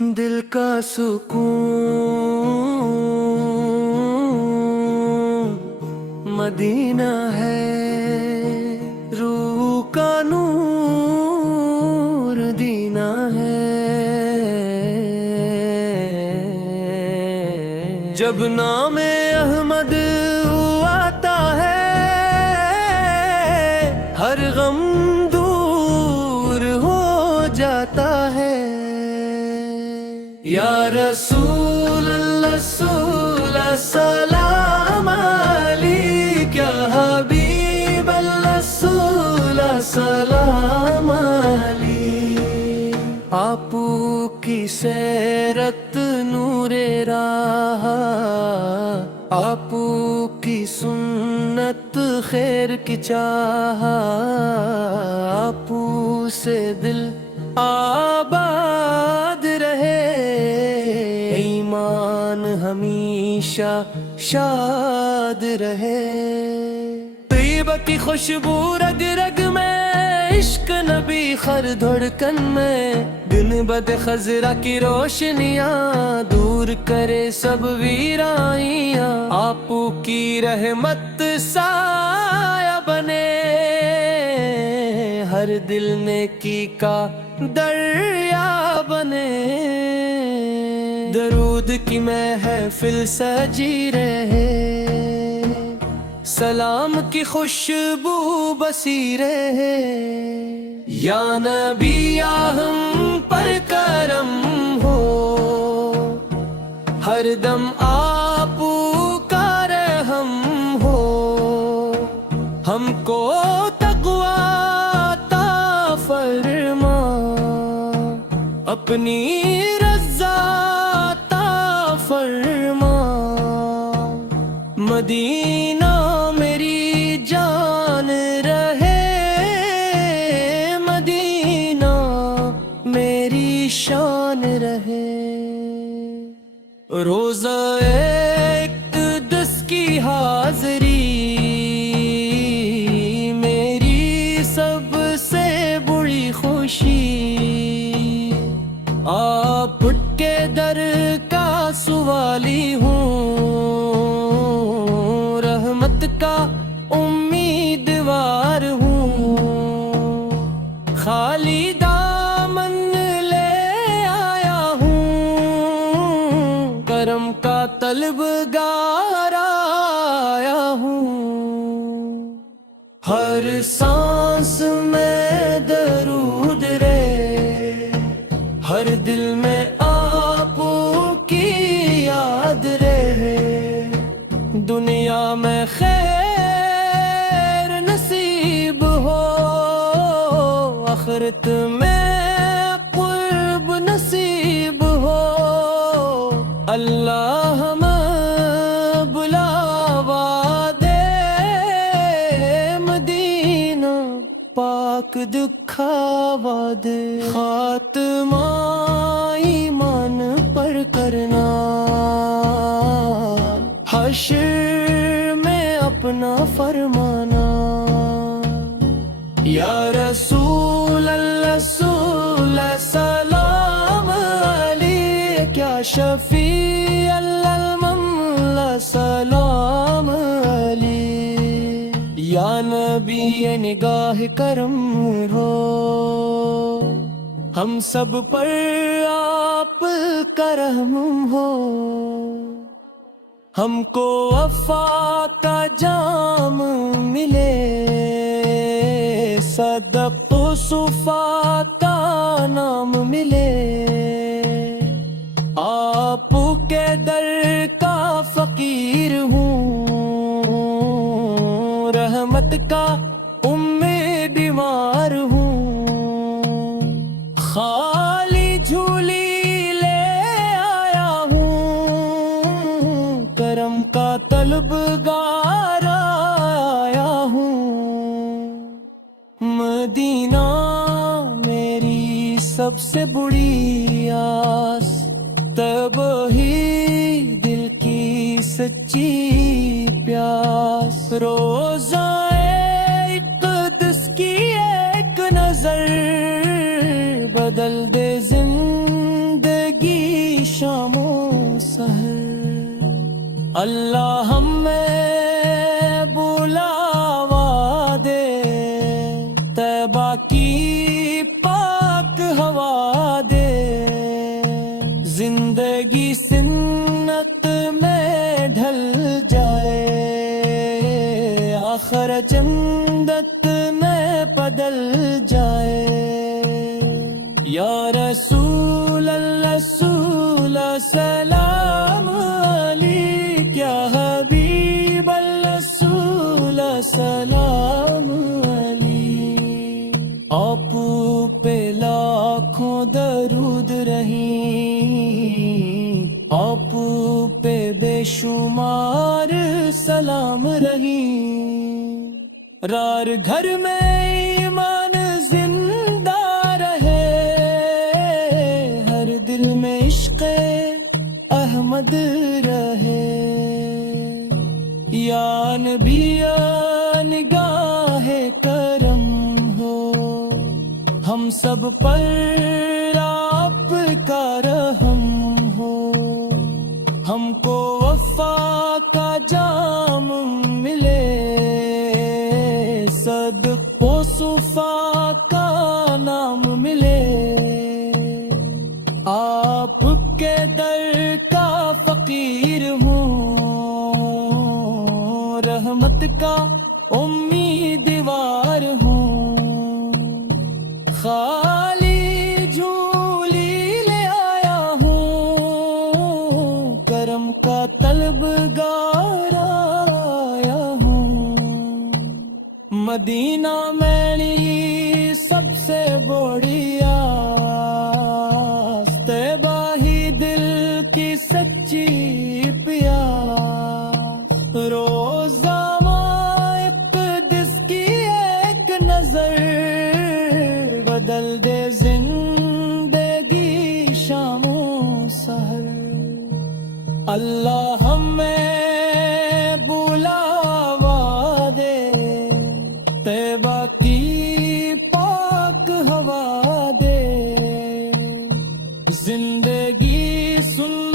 دل کا سکون مدینہ ہے، روح کا نور دینا ہے۔ جب نام احمد آتا ہے، ہر غم دور ہو جاتا ہے۔ یا رسول اللہ سلام علیک، یا حبیب اللہ سلام علیک۔ آپ کی سیرت نور راہ، آپ کی سنت خیر کی چاہ، آپ سے دل آباد رہے، ایمان ہمیشہ شاد رہے۔ طیبہ کی خوشبو رگ رگ میں، عشق نبی خر دھڑکن میں، دن بد خضرا کی روشنیاں دور کرے سب ویرائیاں۔ آپ کی رحمت سایہ بنے، ہر دل نیکی کا دریا بنے۔ درود کی محفل سجی رہے، سلام کی خوشبو بسی رہے۔ یا نبی یا ہم پر کرم ہو، ہر دم آپ کا رحم ہو۔ ہم کو تقوی عطا فرما، اپنی رضا عطا فرما۔ مدینہ میری جان رہے، مدینہ میری شان رہے۔ روزہ اقدس کی حاضری میری سب سے بڑی خوشی۔ آپ کے در کا سوالی ہوں، رحمت کا امیدوار ہوں۔ خالی دامن لے آیا ہوں، کرم کا طلبگار آیا ہوں۔ ہر سانس میں درود رے، ہر دل میں آپ کی یاد رہے۔ دنیا میں خیر نصیب ہو، آخرت میں قرب نصیب ہو۔ اللہ ہمیں بلاوا دے، مدینہ پاک دکھاوا دے۔ خاتمہ ایمان پر کرنا، حشر میں اپنا فرمانا۔ یا رسول اللہ سلام علیک، یا شفیع اللہ سلام علیک۔ یا نبی نگاہ کرم ہو، ہم سب پر آپ کا رحم ہو۔ ہم کو وفا کا جام ملے، صدق و صفا کا نام ملے۔ آپ کے در کا فقیر ہوں، رحمت کا امیدوار ہوں۔ خالی جھولی لے آیا ہوں، کرم کا طلبگار آیا ہوں۔ مدینہ میری سب سے بڑی آس، تب ہی دل کی سچی پیاس۔ روزہ اقدس کی ایک نظر بدل دے زندگی شاموں سحر اللہ ہمیں بلاوا دے طیبہ کی پاک ہوا دے زندگی سنت میں ڈھل جائے آخر جنت میں بدل جائے یا رسول اللہ رسول سلام علیک یا حبیب اللہ رسول سلام علیک آپ پہ لاکھوں درود رہیں آپ پہ بے شمار سلام رہیں رار گھر میں ایمان زندہ رہے ہر دل میں عشق احمد رہے یا نبی یا نگاہ کرم ہو ہم سب پر آپ کا رحم ہو ہم کو وفا کا جام ملے صدق و صفا کا نام ملے آپ کے در کا فقیر ہوں رحمت کا امیدوار ہوں خالی جھولی لے آیا ہوں کرم کا طلبگار آیا ہوں مدینہ میری سب سے بڑھیا طیبہ ہی دل کی سچی پیاس روزہ مقدس کی ایک نظر بدل دے زندگی شام و سحر اللہ ہمیں بلاوا دے طیبہ کی پاک ہوا دے زندگی سن